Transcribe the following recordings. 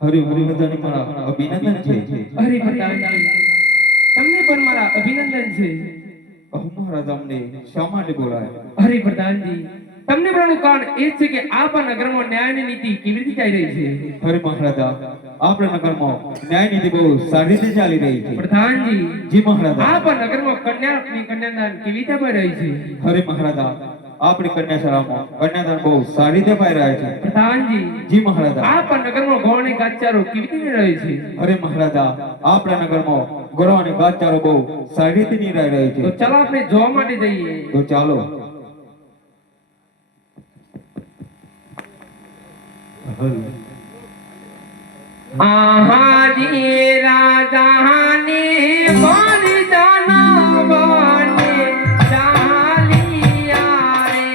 હરે હરિવર્ધન મારા અભિનંદન છે. હરે પ્રતાપજી તમને પણ મારા અભિનંદન છે. મહારાજ અમને શા માટે બોલાયા? હરે પ્રતાપજી તમને બોલાવવાનું કારણ એ છે કે આપણા નગરમાં ન્યાયની નીતિ કેવી રીતે ચાલી રહી છે? હરે મહારાજા આપણા નગરમાં ન્યાય નીતિ બહુ સારી રીતે ચાલી રહી છે. પ્રધાનજી જી મહારાજા આપણા નગરમાં કન્યાદાન કેવી રીતે થઈ રહી છે? હરે મહારાજા આપણી કન્યાશાળામાં કન્યાદાન બહુ સારી રીતે પાઈ રહ્યા છે. પ્રધાનજી જી મહારાજા આપણા નગરમાં ગૌણ ગાચારો કેવી રીતે રહે છે? હરે મહારાજા આપણા નગરમાં ગોરો અને ગાચારો બહુ સારી રીતે નિરાઈ રહી છે. તો ચાલો આપણે જોવા માટે જઈએ. તો ચાલો. આહાજી રાજાને બલિદાન બને ચાલિયા રે.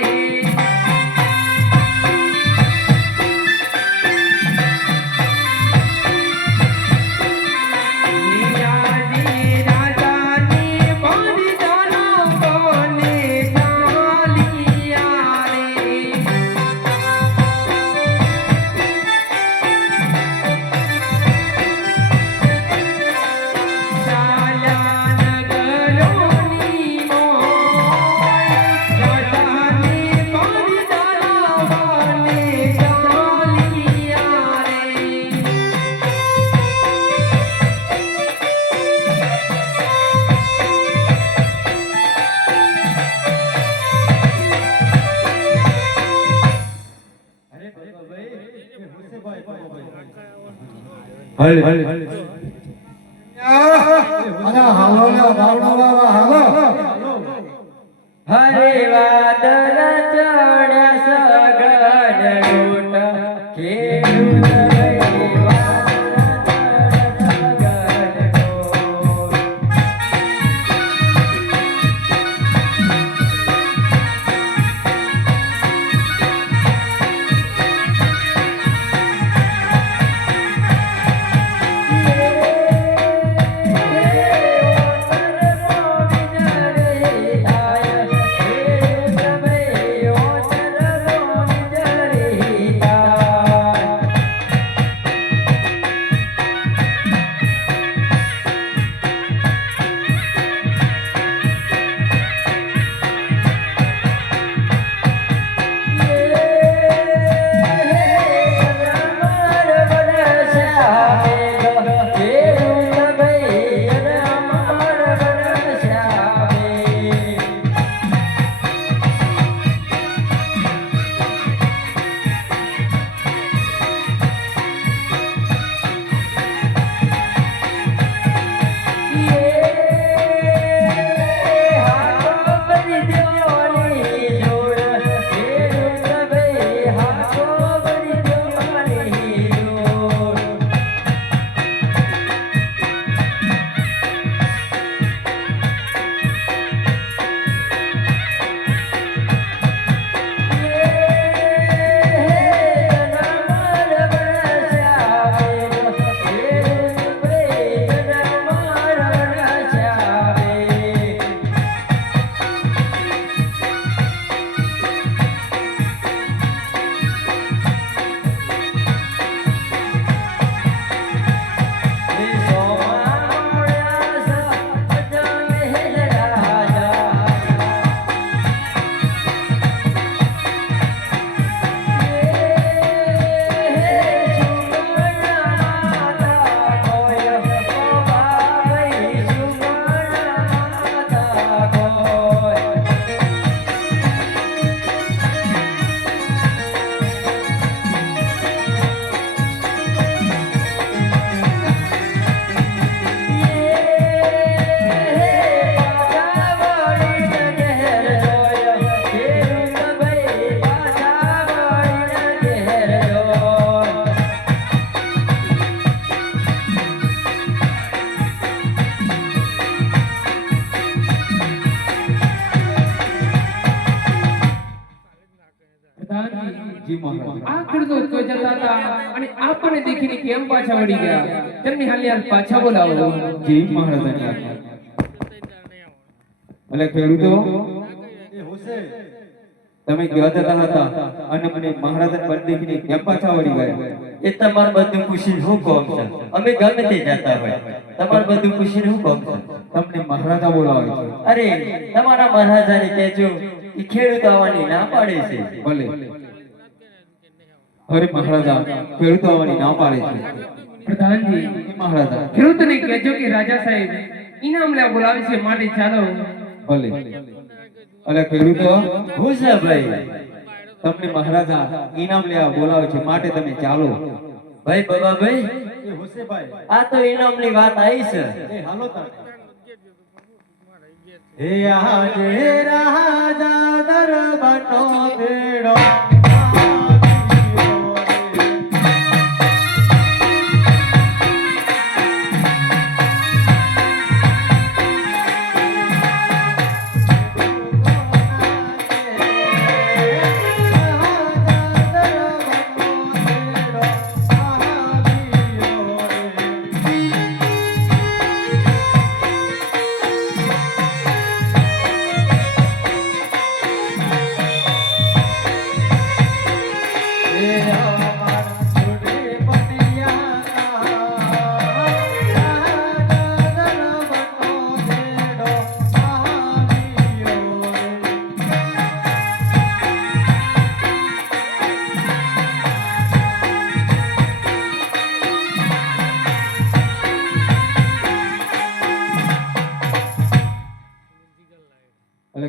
આહાજી રાજાને બલિદાન બને ચાલિયા રે. હલે હરે વાદળ ચડ્યા સગન લોટ ખેડૂત અને આપણને દેખીને કેમ પાછા વળી ગયા તેમની હાલ યાર પાછા બોલાવો. જી મહારાજાની આજ્ઞા. એટલે ખેડૂતો તમે ક્યાં જતા હતા અને મને મહારાજા પર દેખીને કેમ પાછા વળી ગયા? એ તમાર બધું પૂછીને હું કોમ છે અમે ગમે તે જતા હોય તમાર બધું પૂછીને હું કોમ છે તમને મહારાજા બોલાવે છે. અરે તમારા મહારાજાને કહેજો કે ખેડૂત આવવાની ના પાડે છે. ભલે. અરે મહારાજા ખેડૂતો આવવાની ના પાડે છે. પ્રધાનજી મહારાજા ખેડૂતને કહેજો કે રાજા સાહેબ ઇનામ લેવા બોલાવે છે માટે ચાલો. ભલે. એટલે ખેડૂતો હું છે ભાઈ તમને મહારાજા ઇનામ લેવા બોલાવે છે માટે તમે ચાલો. ભાઈ બાબા ભાઈ આ તો ઇનામની વાત આવી છે. હે આજે રાજા દરબારનો ભેડો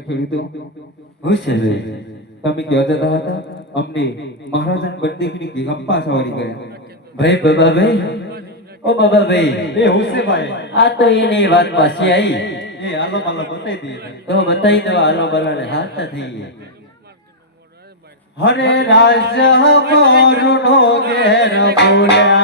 ખેડૂતો હું છે ભાઈ તમે ક્યાં જતા હતા? અમને મહારાજાની બંદીગીની કેમ પાછા વળી ગયા? ભાઈ બાબા ભાઈ ઓ બાબા ભાઈ આ તો એની વાત પાછી આવી તો બતાવી દો આલો બલાને હાથ થઈ હરે રાજ મોરનો ઘેર બોલ્યા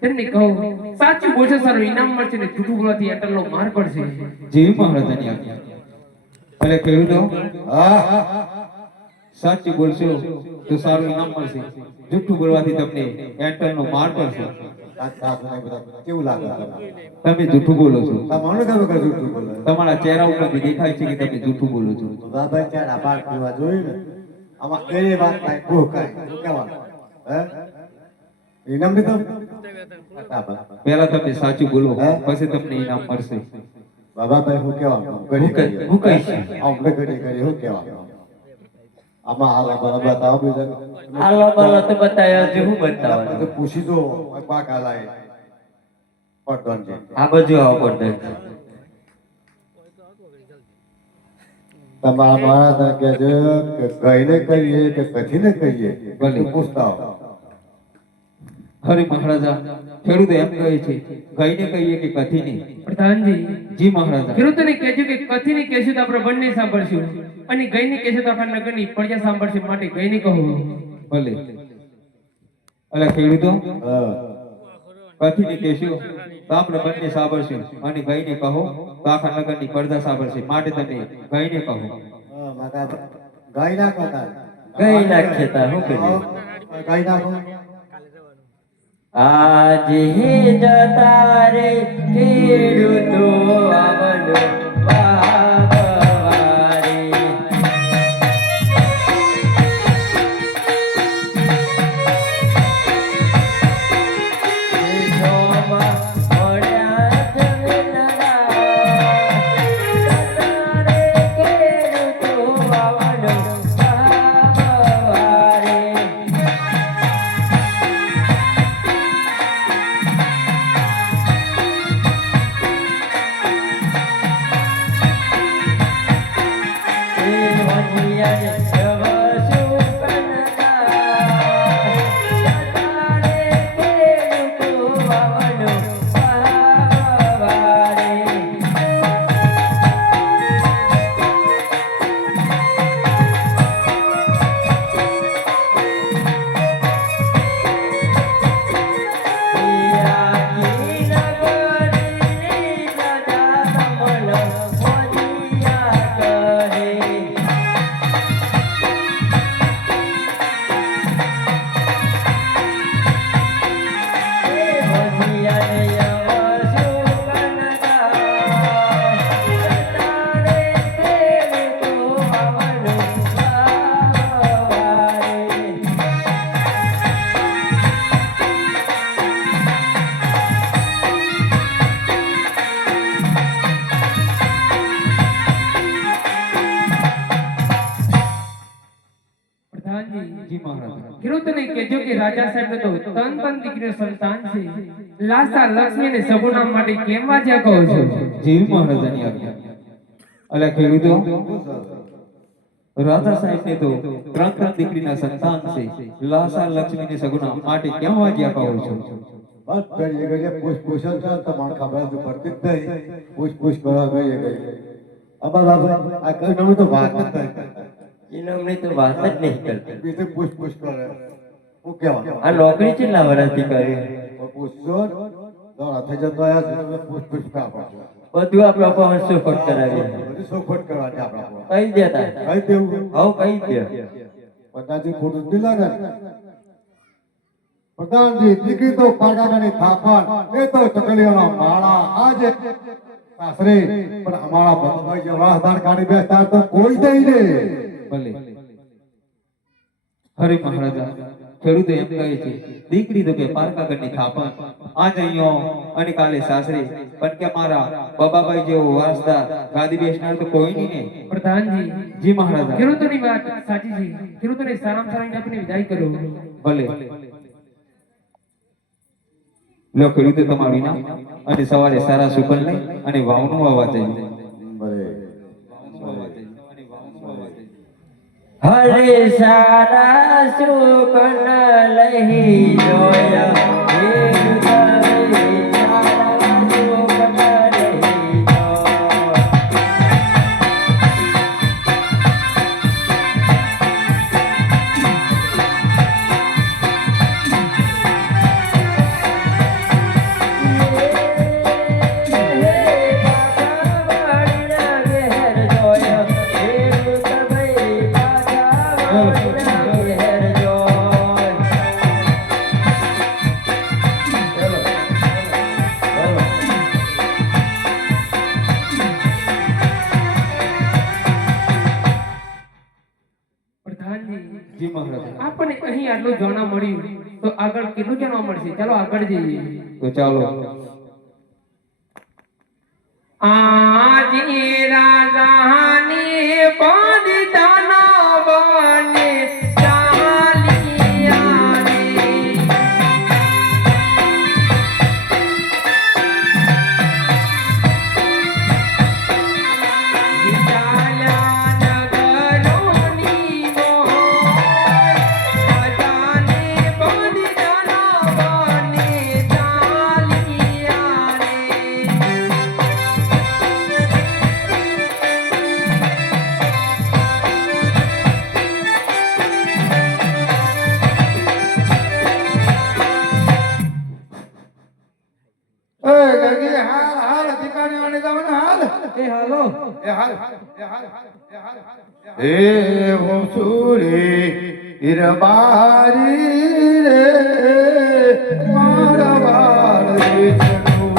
તેમને કહો સાચું બોલશે સારું ઇનામ મળશે ને જૂઠું બોલવાથી અટલનો માર પડશે. જી મહારાજાની આજ્ઞા. એટલે ખેડૂતો સાચું બોલશો તો સારું ઇનામ મળશે, જૂઠું બોલવાથી તમને એન્ટરનો માર પડશે. કેવું લાગે તમે જૂઠું બોલો છો. તમારા તમારા ચહેરા ઉપરથી દેખાય છે કે તમે જૂઠું બોલો છો. બાબા ચાર આભાર પીવા જોયું ને આમાં એની વાત કાંઈ ભૂ કાંઈ શું કહેવાનું હે ઇનામ દીધો પહેલા તમે સાચું બોલો પછી તમને ઇનામ મળશે. બાબા ભાઈ હું કહેવાનું ઘડી ઘડી હું કહીશ આપણે ઘડી ઘડી શું કહેવાનું આમાં હાલા બરાબર બતાવો બીજા આલો બલો તો બતાવ્યો છે હું બતાવવાનું તો પૂછી દો પાક હાલાય પડતો છે આ બાજુ આવો પડતો તમારા મહારાજ કહેજો કે ગઈને કહીએ કે કથીને કહીએ ભલે. પૂછતા હો હરે મહારાજા ખેડૂતો એમ કહે છે ગાયને કહીએ કે કથીને? પ્રધાનજી જી મહારાજા. ખેડૂતોને કહેજો કે કથીને કહેશું તો આપણે બંને સાંભળશું અને ગઈને કહેશું તો આખા નગરની પ્રજા સાંભળશે માટે ગઈને કહો. ભલે. અલા ખેડૂતો હા કથીને કહેશું તો આપણે બંને સાંભળશું અને ગાયને કહો તો આખા નગરની પડદા સાંભળશે માટે તમે ગાયને કહો. હા માતા ગાય નાખો તાર કઈ નાખીએ તા શું કરીએ? ગાય નાખો આજે જતા રે ખેડૂતો આવનો વાવવારે. દેશોમાં મળ્યા જમીનના, જતા રે ખેડૂતો આવનો વાવવારે. પ્રધાનજી, જી મહારાજ. ખેડૂતોને કહેજો કે રાજા સાહેબને તો તન તન દીકરીનું સંતાન છે. લાસા લક્ષ્મીને સગુણા માટે કેમ વાજ્યા કહો છો? જેવી મહારાજાની આજ્ઞા. અલા ખેડૂતો રાજા સાહેબને તો ત્રણ ત્રણ દીકરીના સંતાન છે. લાસા લક્ષ્મીને સગુણા માટે કેમ વાજ્યા કહો છો? બસ કરીએ કરીએ પૂછ છે તમારે ખબર તો પડતી જ નહીં પૂછ કરવા કરીએ કરીએ અબા બાબા આ કઈ નવી તો વાત જ નહીં ઇનામની તો વાત જ નહીં કરતા. બીજું પૂછ કરે હું કહેવાનું આ નોકરી કેટલા વર્ષથી કરી? પૂછજો દોડા થઈ જતો આયા છે પૂછ કા પડશે બધું આપણો પાસે સુખોટ કરાવી બધી સોખવટ કરવાની આપણા પર કહી દેતા. કઈ દેવું હવ કહી દે. પ્રધાનજી ખોટું જ નહીં લાગે પ્રધાનજી દીકરી તો પાડાની થાપણ એ તો ચકલીઓના માળા આજે સાસરે પણ અમારા બાબાભાઈ જેવા આધાર કાઢી બેસતા તો કોઈ દઈ દે ભલે. હરે મહારાજા ખેડૂતો એમ કહે છે દીકરી તો કે પારકાગઢની થાપણ આજ અહીંયા અને કાલે સાસરે પણ કે મારા બાબાભાઈ જેવો વારસદાર ગાદી બેસનાર તો કોઈ નહીં ને. પ્રધાનજી, જી મહારાજા. ખેડૂતોની વાત સાચી છે. ખેડૂતોને સારામાં સારી આપીને વિદાય કરો. ભલે. લો ખેડૂતો તમારું ઇનામ અને સવારે સારા સુકલ લઈ અને વાવનું વાવવા જઈએ. હરે સારા સુકન લઈ જોયા જી મહારાજા. આપણને અહીં આટલું જાણવા મળ્યું તો આગળ કેટલું જાણવા મળશે? ચાલો આગળ જઈએ. તો ચાલો. આજે રાજાની પંડિતનો બને ચાલિયા રે. વિચાર્યા નગરોની મોહ, રાજાને પંડિતનો બને ચાલિયા રે. ઠકાણે આને જવાનું હાલ એ હાલો એ હાલ એ હાલ એ હાલ એ હોસુરી હિરબારી રે મારા વાળ દેશનું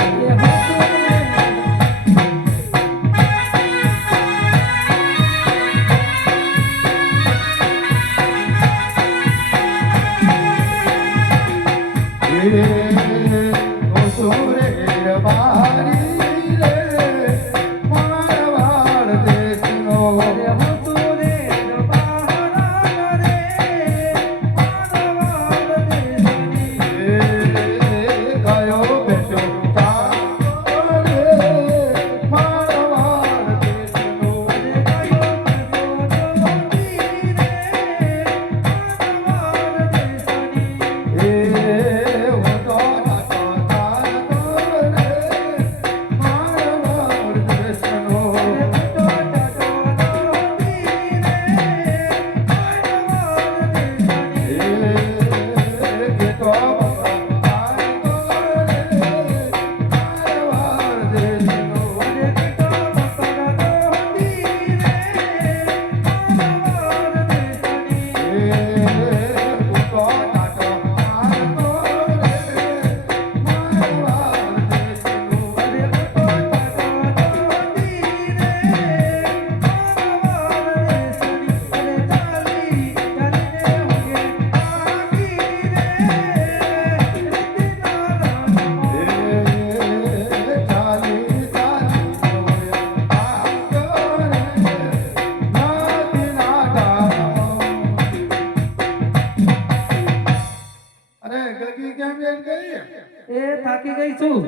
એ થાકી ગઈ છું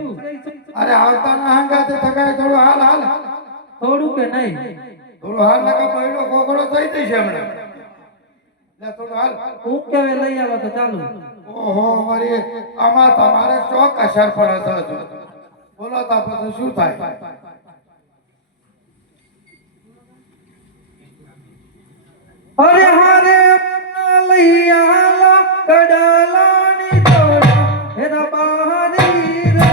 અરે આવતા ના હંગાતે થકાય થોડું હાલ હાલ થોડું કે નહીં થોડું હાલ નકા પહેલો કોકડો થઈ જશે હમણાં લે થોડું હાલ હું કેવે લઈ આવો તો ચાલુ ઓહો વરી આમાં તમારે ચોક અસર પડે છે બોલો તા પછી શું થાય અરે હારે લઈ આલા કડાલાની તોડા હેરા બહારી રે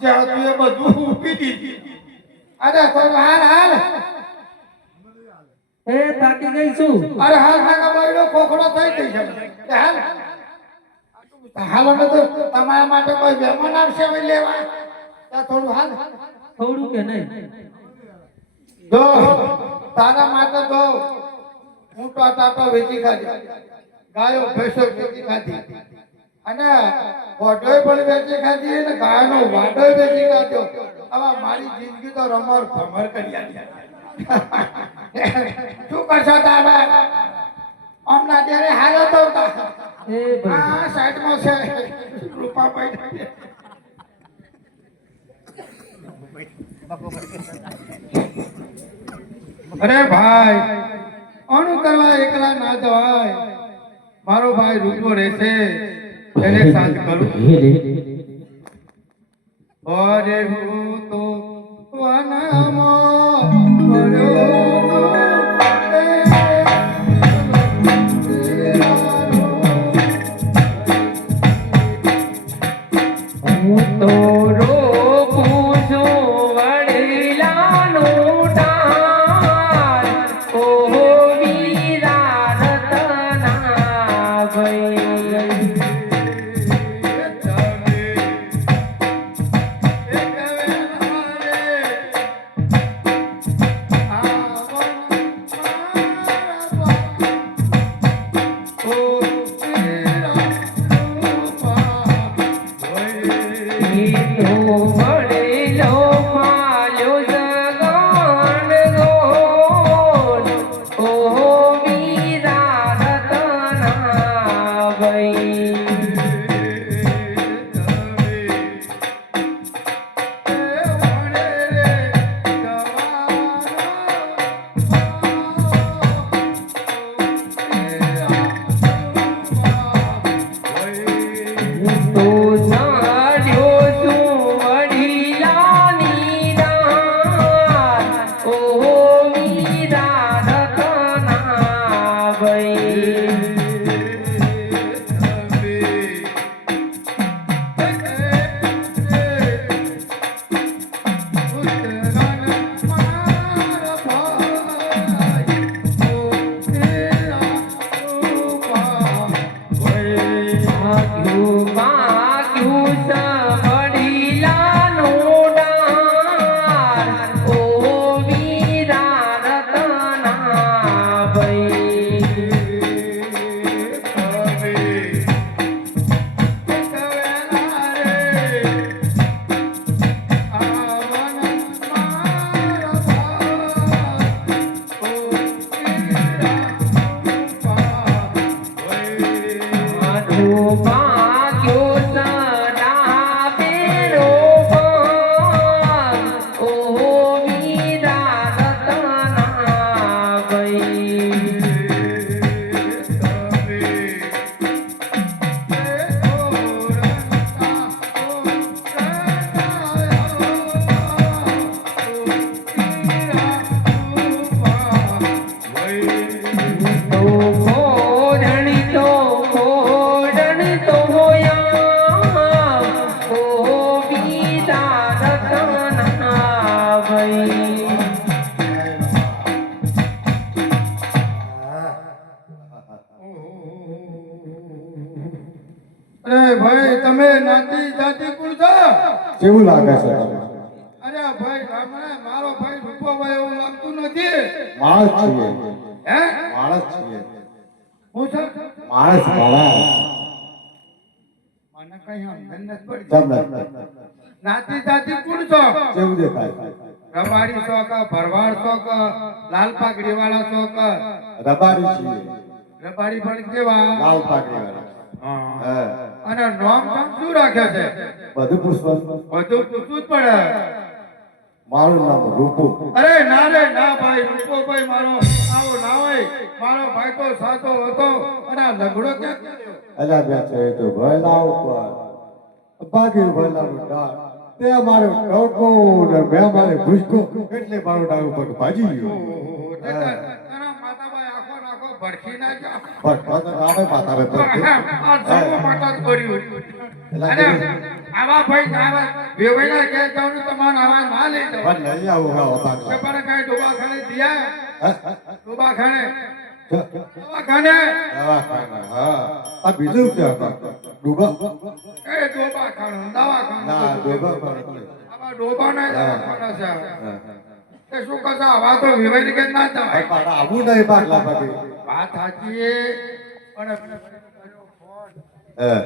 જ્યાં તું એ બધું ઊભી દીધી અરે થોડું હાલ હાલ એ થાકી ગઈ છું અરે હાલ નકા બૈડો કોકડો થઈ જશે હાલ હાલ અમે તો તમારા માટે કોઈ મહેમાન આવશે હવે લેવા ત્યાં થોડું હાલ થોડું કે નહીં જો તારા માટે તો ઊંટો ટાટો વેચી ખાધી ગાયો ભેંસો વેચી ખાધી અને ઓઢોય પણ વેચી ખાધી અને ગાયનો વાઢોય વેચી ખાધ્યો આવા મારી જિંદગી તો રમર ભમર કરી આલી. શું કરશો તારે હમણાં ત્યારે હારો તો આ સાઈડમાં છે રૂપાભાઈ. અરે ભાઈ અણુ કરવા એકલા ના જવાય. મારો ભાઈ રૂપો રહેશે એને સાથ કરું. અરે હું તો વનમાં પડ્યો હું તો રોપું છું વડીલાનું ટાણ. ઓહો વીરા રતનાભાઈ. અરે ભાઈ તમે નાતી જાતી કોણ છો? કેવું લાગે છે તમને? અરે ભાઈ હમણાં મારો ભાઈ રૂપાભાઈ એવું લાગતું નથી. માણસ છીએ, હે માણસ છીએ, હું છે માણસ માણસ. મને કઈ સમજણ નથી પડી. તમને નાતી જાતી કોણ છો? કેવું દેખાય? રબારી છો કે ભરવાડ છો કે લાલ પાઘડી વાળા છો કે? રબારી છીએ, રબારી પણ કેવા? લાલ પાઘડી વાળા. હા. હા. અને નામ કામ શું રાખે છે? બધું પૂછવાનું. બધું પૂછવું જ પડે. મારું નામ રૂપુ. અરે ના રે ના ભાઈ રૂપોભાઈ મારો આવો ના હોય. મારો ભાઈ તો સાચો હતો અને આ લગડો ક્યાં ગયો? અલ્યા બે છે તો ભયલા ઉપર બાકી ભયલાનું ડાળ તે મારો ટોકો ને મેં મારે ભૂસકો એટલે મારું ડાળ ઉપર ભાજી ગયો. ઓહો, તે તો તારા માતાભાઈ આખો નાખો ભડકી ના ગયા. પણ તો નામે માતાને તો આ જમો માતા જ કર્યું. અને આવા ભાઈ આવા વેવાઈના કે તમને તમારો આવા ના લઈ જાવ. પણ નહીં આવું ગાવ તે પાકલા. પણ કઈ ડોબાખાને દિયા હા? ડોબાખાને દવાખાના. હા. આ બીજું કે હતા ડૂબા એ ડોબાખાનું દવાખાનું ના ડૂબા પણ આવા ડોબાના દવાખાના છે. તે શું કરશે આવા તો વેવાઈને કે ના જવાય. પણ આવું નહીં પાકલા બાકી. વાત સાચી પણ હા.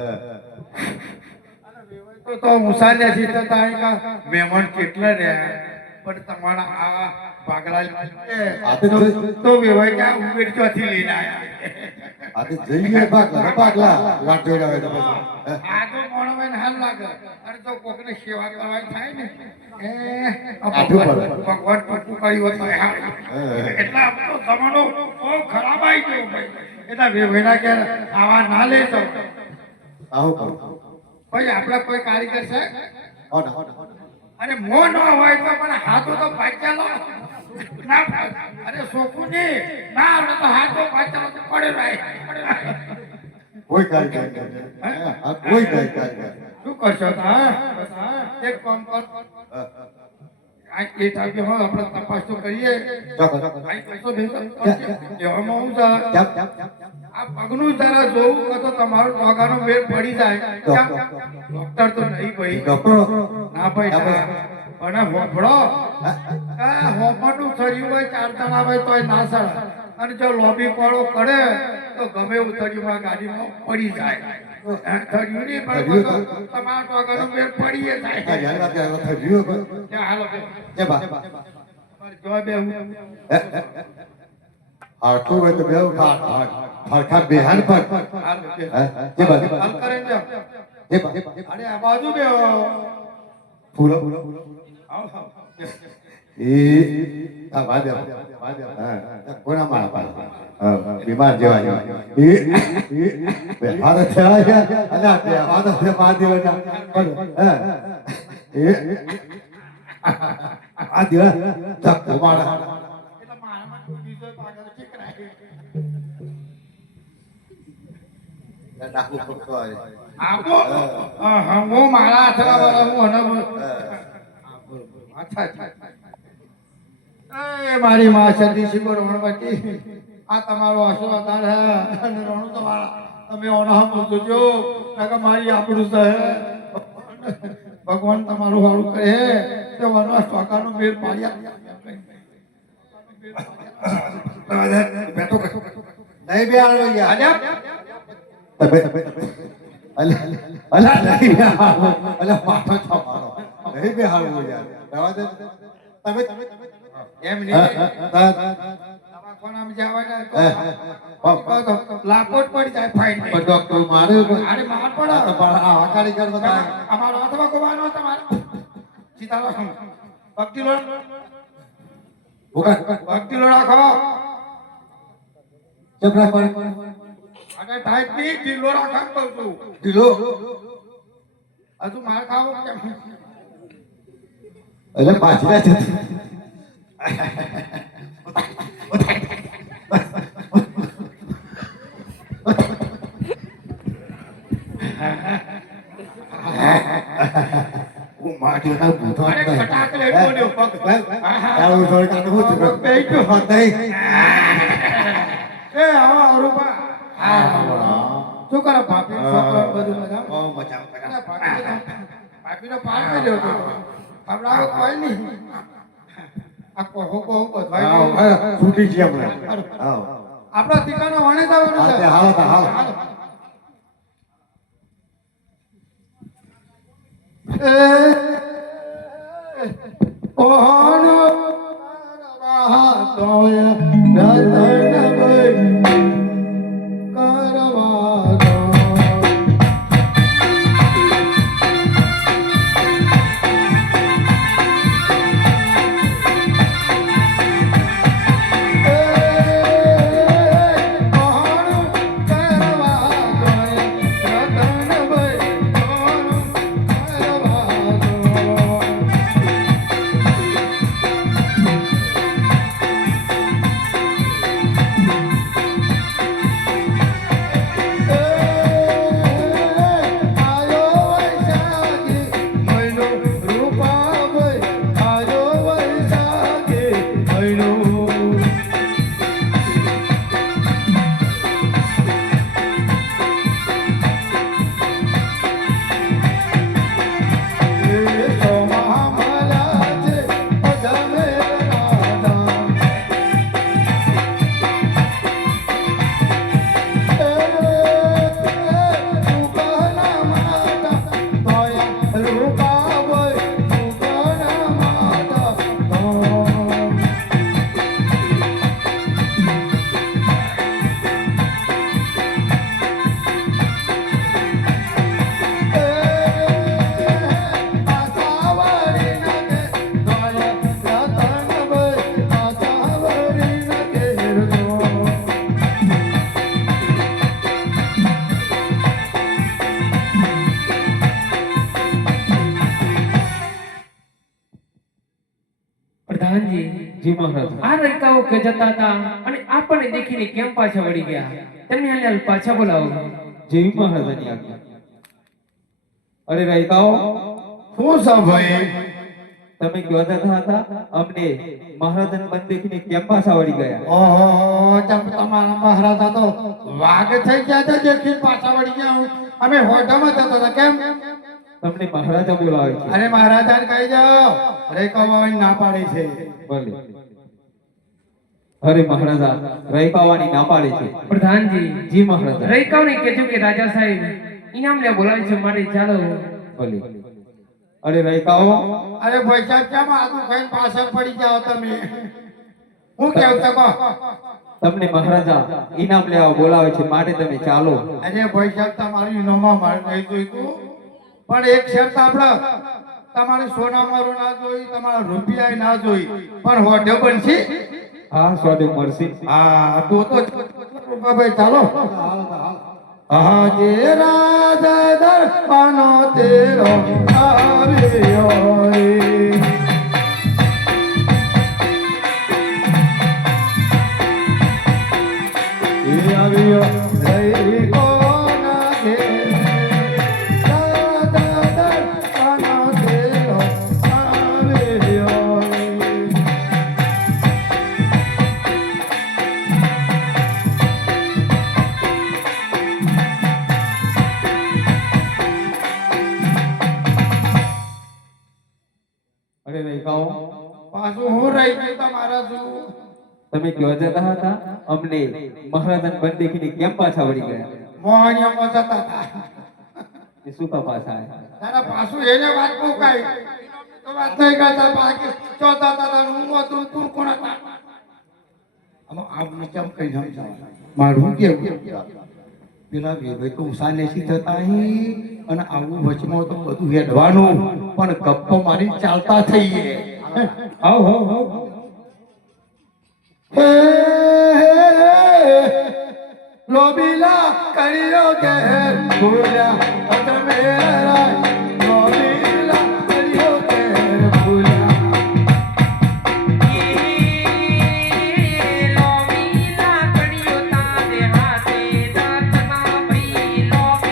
તો મુસાને થી થતા અહીં કા મહેમાન કેટલા રહ્યા પણ તમારા આ પાગલા તો વેવાય ક્યાં ઉમેર ચોથી લઈને આયા આજે જઈએ પાગલા લાટો આવે તો પછી આ તો મોણવાને હાલ લાગે અને તો કોકને સેવા કરવાની થાય ને આઠું પડે. ભગવાન ટૂંકું કર્યું હતું એટલે આપણો જમાનો બહુ ખરાબ આવી ગયો ભાઈ એટલે વેવાયના કે આવા ના લેતો આવું કરું ભાઈ આપણા કોઈ કારીગર છે હોના અને મો ન હોય તો પણ હાથો તો પાચાલો ના અરે સોકું ને ના આવડે તો હાથો પાચાલો તો પડે રહે કોઈ કાઈ હા કોઈ કાઈ શું કરશો હા એક કામ કર આ એ થાય હો આપણે તપાસ તો કરીએ આ કશો ભેગો એવામાં હું જા આ પગનું જરા જોવું કે તો તમારો ટોગાનો મેળ પડી જાય ડોક્ટર તો નહીં ભાઈ ડોક્ટર ના ભાઈ ના પણ હોફળો આ હોફળનું થયું હોય 4 જણા હોય તોય ના સળે અને જો લોબી કોળો કરે તો ગમે એવું થયું ગાડીમાં પડી જાય થયું નહીં પણ તમારા ટોગાનો મેળ પડી જાય યાર ત્યાં થયું ત્યાં હાલો કે બા જવાબ એવું આટલું હોય તો બે ફરખા બેહાન પર જે બા હાલ કરે ને જે બા અરે આ બાજુ બેહો ફૂલો આવ એ આ વાદે હા કોના મારા પાડ બીમાર જેવા એ બેહાર થયા અને આ બેહાર છે પાદેવના પણ એ આ દિવા તક મારા એટલે મારામાં બીજો પાગલ ઠીક રાખે ડાકુ ફક્તો આવે આપો હા હું મારા હાથના વાળા હું અને અચ્છા એ મારી માં સતી શિકો રણવતી આ તમારો આશીર્વાદ હે અને રણુ તમારા તમે ઓના બોલજો કે મારી આપણું છે ભગવાન તમારું હારું કરે તે વનવા સ્ટોકાનો મેળ પાડ્યા બેઠો નહીં બે આવો યાર અલા નહીં અલા પાછો છમારો નહીં બે હાલો યાર દવા દે તમે એમ નહીં તમારા કોનામ જવાના તો લાપોટ પડી જાય ફાઈન પણ ડોક્ટર મારે અરે માર પડો પણ આ હકારી કર બતા અમારો હાથમાં કોવાનો તમારો સીતારો ભક્તિ લો ભક્તિ લો રાખો ચપરા પર અગર ટાઈટ ની ઢીલો રાખો કહું છું ઢીલો હજુ માર ખાવો કેમ એટલે પાછી ના જતી હું માટીના ભૂતો અરે ફટાક લે બોલ્યો પગ આવું થોડું કાનું હું બેઠો હોતઈ એ આવા અરુપા શું કરો ભાભી છોકરો બધું મજા બહુ મજા અરે ભાભીનો પાર કર્યો તો હમણાં કોઈ નહીં આ કહો બધવાય છૂટી છે આપણે હા આપણા ટીકાનો વણે જવાનું છે હાલો હાલો ઓહનો રવા તોય રતન કરવા દો પ્રધાનજી, જી મહારાજ. આ રણકાઓ કે જતા હતા અને આપણને દેખીને કેમ પાછા વળી ગયા? તેમને હાલ પાછા બોલાવો. જેવી મહારાજાની આજ્ઞા. અરે રૈકાઓ, શું છે ભાઈ? તમે કહેવા જતા હતા અમને મહારાજાને બંધ દેખીને કેમ પાછા વળી ગયા? ઓહો, જમ તમારા મહારાજા તો વાઘ થઈ ગયા છે, દેખી પાછા વળી ગયા. અમે હોટામાં જતા હતા, કેમ? તમને મહારાજા બોલાવે છે. અરે મહારાજાને કહી જાઓ, અરે કવાવાની ના પાડી છે. ભલે. અરે મહારાજા રૈકાવાની ના પાડે છે. પ્રધાનજી, જી મહારાજા. રણકાઓને કહેજો કે રાજા સાહેબ ઇનામ લે બોલાવે છે, માટે ચાલો. ભલે. અરે રૈકાઓ, અરે ભાઈ સાહેબ, કેમ આદુ ખાઈને પાછળ પડી જાઓ તમે? હું કેવું છે કહો? તમને મહારાજા ઇનામ લેવા બોલાવે છે, માટે તમે ચાલો. અરે ભાઈ સાહેબ, તમારી ઇનામમાં મારે નહીં જોઈતું, પણ એક શરત આપણે, તમારી સોના મારું ના જોઈ, તમારા રૂપિયા ના જોઈ, પણ હોટે બનશે. હા, સ્વાદે મળશે. હા, તો ભાઈ ચાલો. આજે રાજા દર્પણો તેરો આવ્યો રે. એ આવ્યો રહી કોના ઘેર. રાજા દર્પણો તેરો આવ્યો રે. અરે રૈકાઓ, પાછું હું રહી ગયું તમારા શું? તમે કહેવા જતા હતા અમને મહારાજાને બંધ દેખીને કેમ પાછા વળી ગયા? મોહણીયામાં જતા હતા. એ શું કા પાછા આયા? તારા પાછું એને વાત મુકાઈ તો વાત નહીં કરતા, બાકી ચોથા હતા હું હતું તું કોણ હતા? આમાં આપણે કેમ કઈ સમજાવ મારું કેવું? પેલા ભાઈ તો ઉષાને સી થતા અહીં અને આવું વચમાં તો બધું હેડવાનું, પણ ગપ્પો મારી ચાલતા થઈએ. આવો આવો આવો. હે લોબીલા કર્યો કે ભૂલ્યા તમે લોબીલા કર્યો કે ભૂલ્યા. માથાની પાઘડીઓ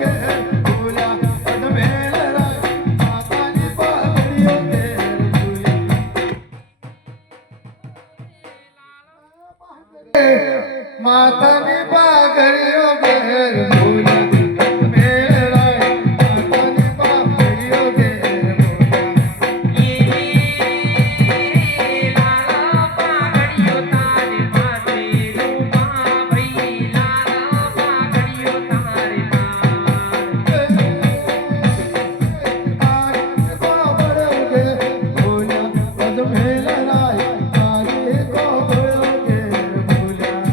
કે ભૂલ્યા તમે માથાની પાઘડીઓ કે ભૂલ્યા. માથાની પાઘડીઓ ઘેર ભૂલ્યા મેરાય. માથાની પાઘડીઓ ઘેર ભૂલ્યા. તારી ખોબડો ઘેર ભૂલ્યા અજમેરાય. તારી ખોબડો ઘેર ભૂલ્યા.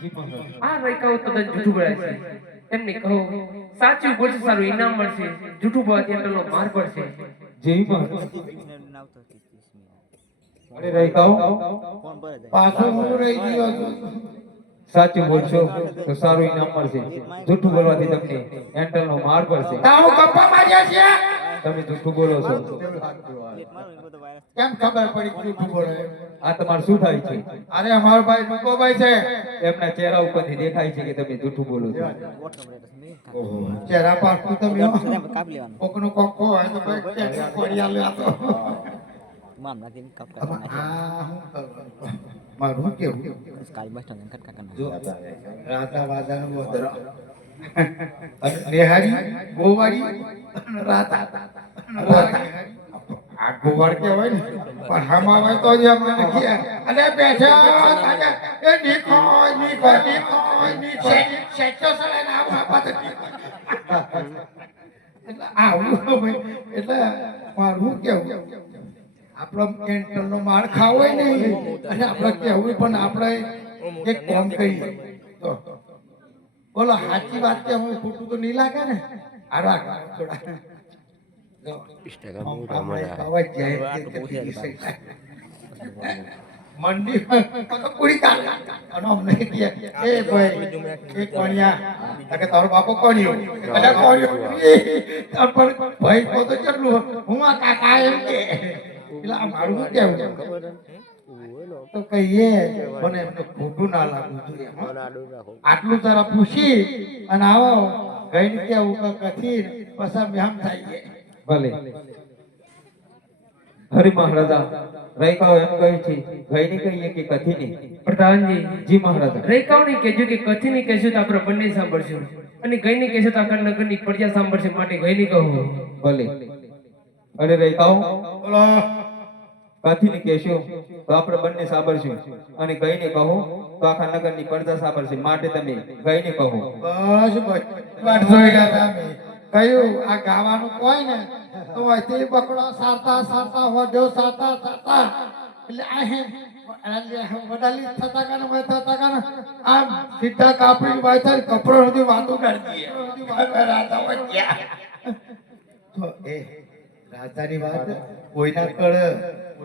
જી મહારાજ. આ રણકાઓ તદ્દન જૂઠું બોલે છે. તેમને કહો સાચું બોલશે સારું ઇનામ મળશે, જૂઠું બોલવાથી એમનો માર પડશે. જેવી મહારાજ. અરે રૈકાઓ, પાછું હું રહી ગયો છું. સાચું બોલશો તો સારું ઇનામ મળશે, જૂઠું બોલવાથી તમને એન્ટલનો માર પડશે. તારું કપ્પા માર્યા છે? તમે જૂઠું બોલો છો. કેમ ખબર પડી જૂઠું બોલે? આ તમારું શું થાય છે? અરે અમારો ભાઈ રૂકોભાઈ છે. એમના ચહેરા ઉપરથી દેખાય છે કે તમે જૂઠું બોલો છો. ચહેરા પાછું તમે કોકનો કોકો હોય તો ભાઈ ચહેરા પડી આલે આ તો. આ હું કરું? મારું કેવું? જો રાધા વાદાનું વધરા અને નેહારી ગોવાળી અને રાધા આ ગોવાળ કહેવાય ને પણ હમાવે તો જ અમને કે અને બેઠા તાજા એ નીકો સેચો સળે ના બાપા એટલે આવું ભાઈ એટલે મારું કેવું આપણો કેન્ટરનો માર ખાવો હોય ને અને આપણે કેવું પણ આપણે એક કામ કરીએ તો બોલો સાચી વાત કે હું ખોટું તો નહીં લાગે ને આ રાખ થોડા મંડી પૂરી કાઢ અને અમને કે એ ભાઈ એક કોણિયા કે તારો બાપો કોણિયો એટલે કોણિયો પણ ભાઈ કો તો કેટલું હું આ કાકા એમ કે એટલે આ મારું કેવું તો કહીએ મને એમને ખોટું ના લાગવું જોઈએ આટલું તારા પૂછી અને આવો ગઈ ને કેવું કથી પછી મેમ થાય ભલે હરી મહારાજા રૈકાઓ એમ કહે છે ગઈને કહીએ કે કથીની પ્રધાનજી જી મહારાજા રૈકાઓને કહેજો કે કથીને કહેશું તો આપણે બંને સાંભળશું અને ગઈને કહેશું તો આખા નગરની પ્રજા સાંભળશે માટે ગઈને કહું ભલે અરે રૈકાઓ બોલો કથીને કહેશો તો આપણે બંને સાંભળશું અને ગઈને કહો તો આખા નગરની પ્રજા સાંભળશે માટે તમે ગઈને કહો બસ વાત જોઈ ગયા તમે કયું આ ગાવાનું કોઈ ને તો અહીંથી બકડો સારતા હોજો સારતા એટલે વડાલી થતા કાને હોય થતા કાને આમ સીધા કાપડી વાય થાય કપડો સુધી વાતો કરી દઈએ રાતા હોય ક્યાં તો એ રાતાની વાત કોઈના કળ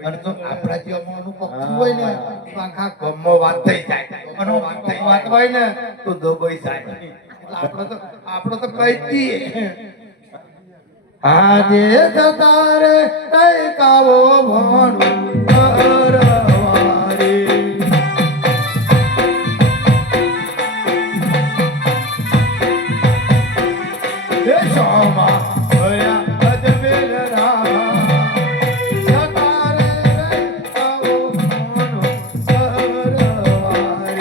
અને તો આપણા જીવનનું પક્ષી હોય ને તો આખા ગમમાં વાત થઈ જાય અને વાત હોય ને તો દબાઈ જાય એટલે આપણે તો કહી દઈએ આજે તારે કઈ કાવો ભણું કરવારે એ શોમાં ભયા અજમેર રા તારે કઈ કાવો ભણું કરવારે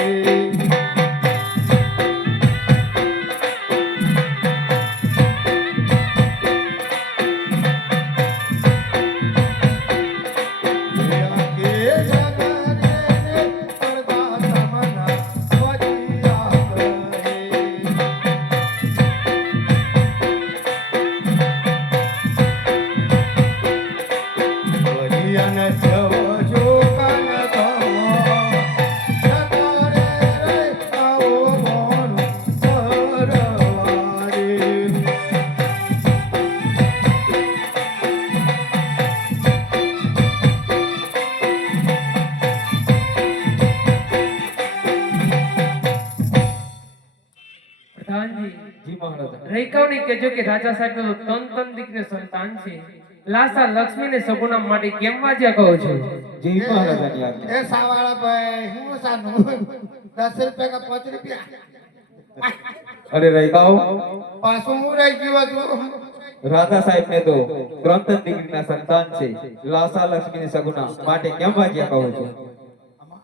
જી મહારાજા રૈકાઓને કહેજો કે રાજા સાહેબ તો તન દીકરીનું સંતાન છે લાસા લક્ષ્મીને સગુના માટે કેમ વાજ્યા કહો છો જી મહારાજાની આજ્ઞા એ સાવાળા ભાઈ હું સાનું 10 રૂપિયા કા 5 રૂપિયા અરે રૈકાઓ પાછું હું રહી ગયો હતું રાજા સાહેબ ને તો ત્રણ દીકરીના સંતાન છે લાસા લક્ષ્મીની સગુના માટે કેમ વાજ્યા કહો છો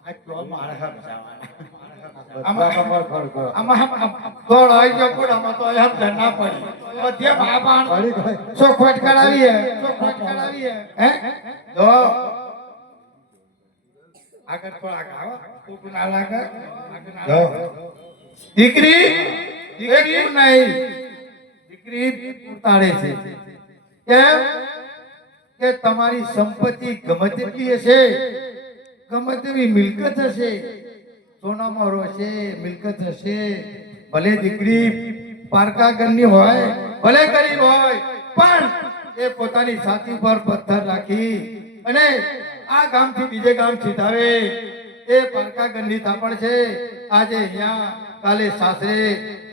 આ તો મારા આમાં ગોળ હોય ગયો પણ આમાં તો એમ ધરના પડી બધે બાબાણ ચોખવટ કરાવીએ હે જો આગળ થોડા ગાવ ખૂબ ના લાગે જો દીકરી નહીં દીકરી ઉતારે છે કેમ કે તમારી સંપત્તિ ગમે તેટલી હશે ગમે તેવી મિલકત હશે સોનામાં રોશે મિલકત હશે ભલે દીકરી પારકા ઘરની હોય ભલે ગરીબ હોય પણ એ પોતાની છાતી પર પથ્થર રાખી અને આ ગામથી બીજે ગામ છીતાવે એ પારકા ઘરની થાપણ છે આજે અહીંયા કાલે સાસરે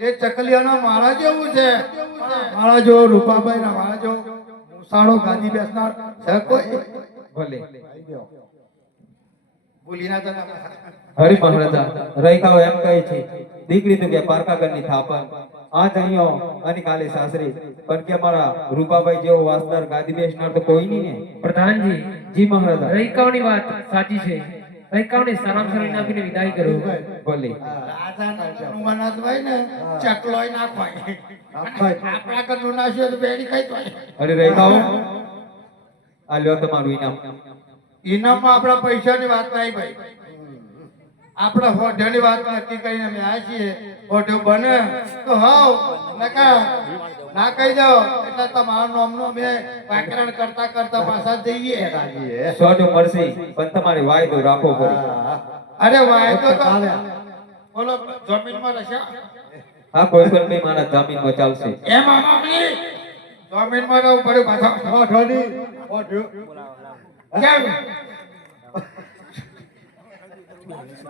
એ ચકલિયાના મારા જેવું છે મારા જો રૂપાભાઈ ના મારા જો મુસાળો ગાદી બેસનાર છે કોઈ ભલે ભૂલી ના જતા હરી મહારાજા રૈકાઓ એમ કહે છે દીકરી તો કે પારકા ઘરની થાપણ આજ અહીંયા અને કાલે સાસરે પણ કે મારા રૂપાભાઈ જેવો વાસદાર ગાદી બેસનાર તો કોઈ નહીં ને પ્રધાનજી જી મહારાજા રૈકાઓની વાત સાચી છે રૈકાઓને સલામ સલામ આપીને વિદાય કરો ભલે રાજાના મનાત હોય ને ચકલોય ના ખાય આપણા કનું નાશ્યો તો બેડી ખાઈ તો અરે રૈકાઓ આ લ્યો તમારું ઇનામ. ઇનામમાં આપણા પૈસાની વાત નહીં ભાઈ, આપણે હોઢાની વાત નક્કી કરીને અમે આવ્યા છીએ. હોઢું બને તો હાવ નકા ના કહી દો એટલે તમારા નામનો અમે વ્યાકરણ કરતા કરતા પાછા જઈએ. સોનું મળશે પણ તમારે વાયદો રાખવો પડે. અરે વાયદો તો બોલો જમીનમાં રહેશે. હા કોઈ પણ નહીં મારા જમીનમાં ચાલશે. એમ આમામલી જમીનમાં રહેવું પડે પાછા. હોઠોની હોઠું કેમ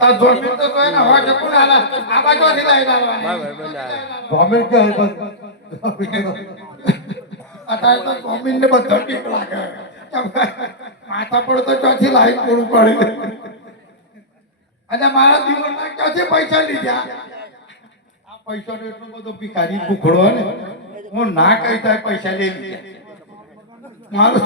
આ જમીન તો કોઈ ના હોય કોણ આલા આ બાજુથી લઈ લાવવાની. ગમે કે અત્યારે તો જમીન ને બધા ટીક લાગે. માથા પર તો ચોથી લાઈન પૂરું પડે. અને મારા જીવનમાં ક્યાંથી પૈસા લીધા? આ પૈસા નો એટલો બધો ભિખારી ભૂખડો ને હું ના કહી તો પૈસા લઈ લીધા મારું.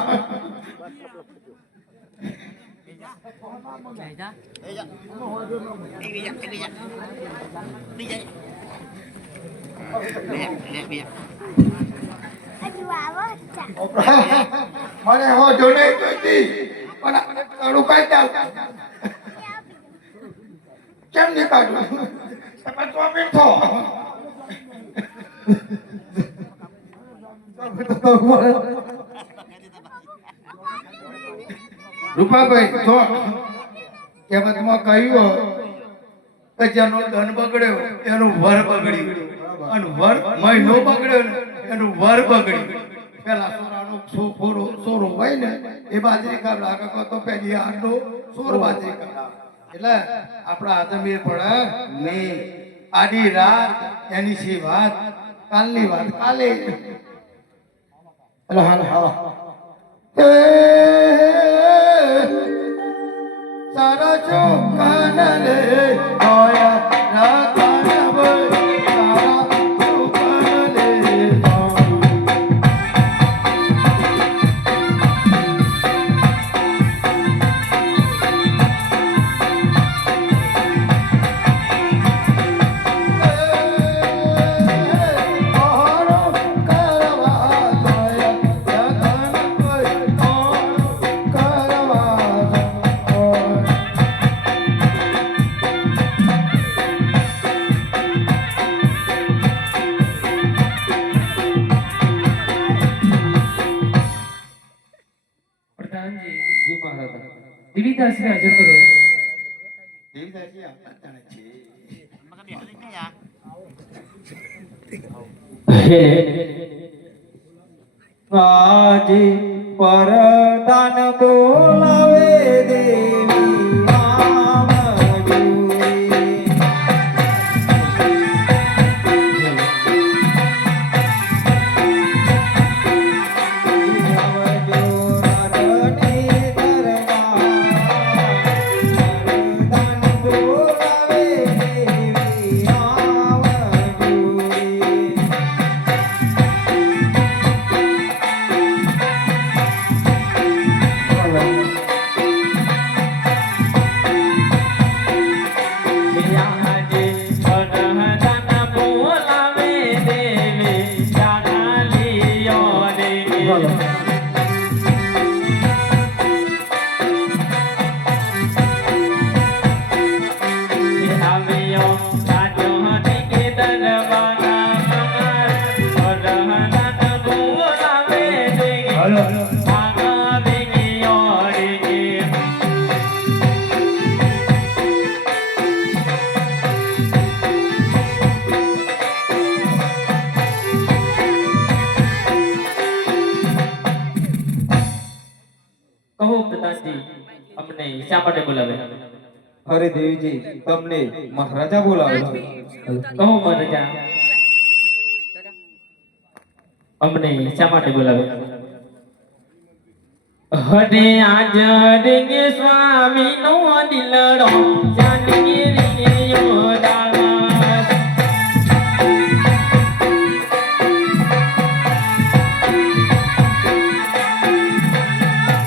મને હો જોડે જોઈતી પણ તારું કઈ ચાલ કેમ નહીં કાઢું તમે 2 મિનિટ થો. રૂપાભાઈ જો કહેવતમાં કહ્યું કે જેનો ધન બગડ્યો એનું વર બગડ્યું અને વર મહિનો બગડ્યો ને એનું વર બગડ્યું. પેલા સોરાનો સોરો હોય ને એ બાજરી કાઢ લાગે તો પેલી આટલો સોર બાજરી કાઢ એટલે આપણા હાથે મેળ પડે નહીં. આડી રાત એની સી વાત કાલની વાત કાલે. એટલે હાલ હાલ સારા ચોકાન રે ઓયા રાતાન ભાઈ સારા ચોકાન રે. પ્રધાનજી જી મહારાજ. દિવ્યદાસને હાજર કરો. દેવદાસજી આપણા જાણે છે. આજે પરદાન બોલાવે દેવી આવજો રે. આવજો રાધની દરબાર પરદાન બોલાવે દેવી આવજો રે. કહો પ્રધાનજી, અમને શા માટે બોલાવે? અરે દેવીજી તમને મહારાજા બોલાવે છે. કહો મહારાજા, અમને શા માટે બોલાવે? હરે આજ રે સ્વામી નો દિલડો જાનકી રે યોદાસ.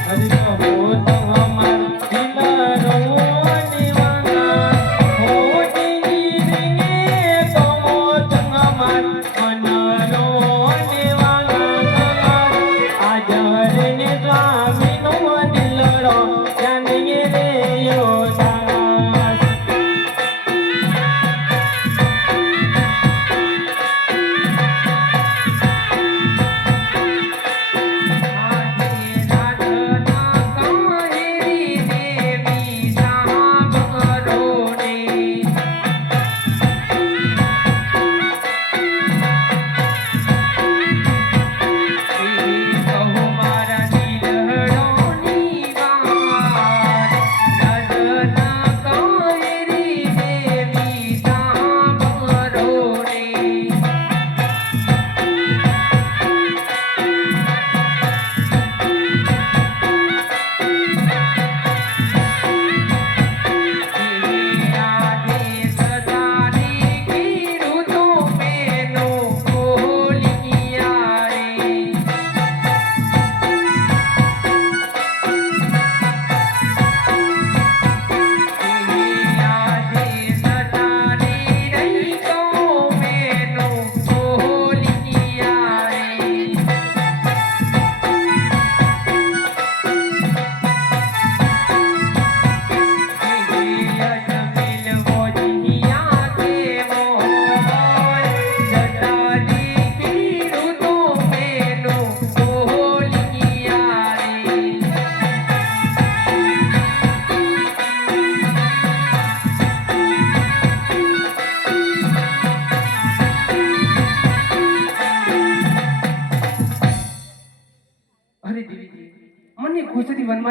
હરિ તો તો હમાર દિલડો નિવાના હો જી તો તું હમાર મનરો નિવાના. આજ રે સ્વામી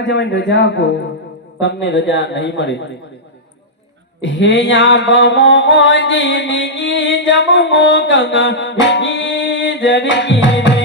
વનમાં જવાની રજા આપો. તમને રજા નહીં મળે. હે યા બમો મોજીની જમમો ગંગા ની જરકી ને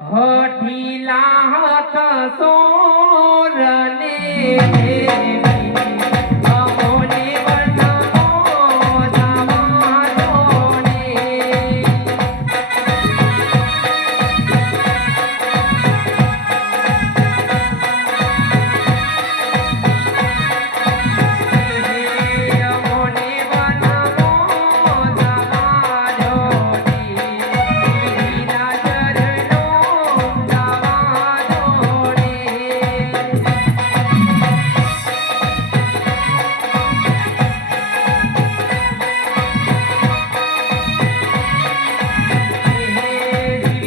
હઠીલા હાથ સોરને અમોને વર્ણમો જામાડોને અમોને વર્ણમો જામાડોને વિના ચરણો જામાડોને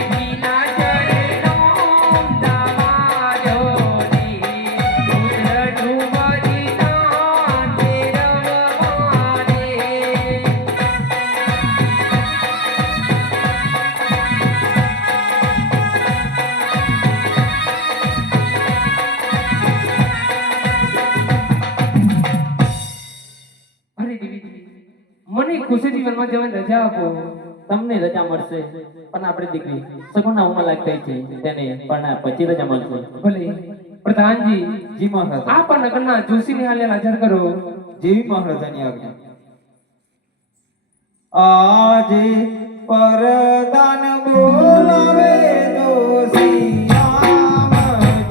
વિના ચરણો જામાડોને ઉધર ડુબરી નાને રવવાને અરે દેવી મને ખુશીથી વનમાં જવાની રજા આપો. તમને રજા મળશે પણ આપણી દીકરી સગુણા ઉંમર લાયક થઈ છે તેને પણ પછી રજા મળશે. ભલે પ્રધાનજી જી મહારાજા. આપ આ નગરના જોશીને હાલે હાજર કરો. જેવી મહારાજાની આજ્ઞા. આજે પરદાન બોલાવે દોષી આમજુરી.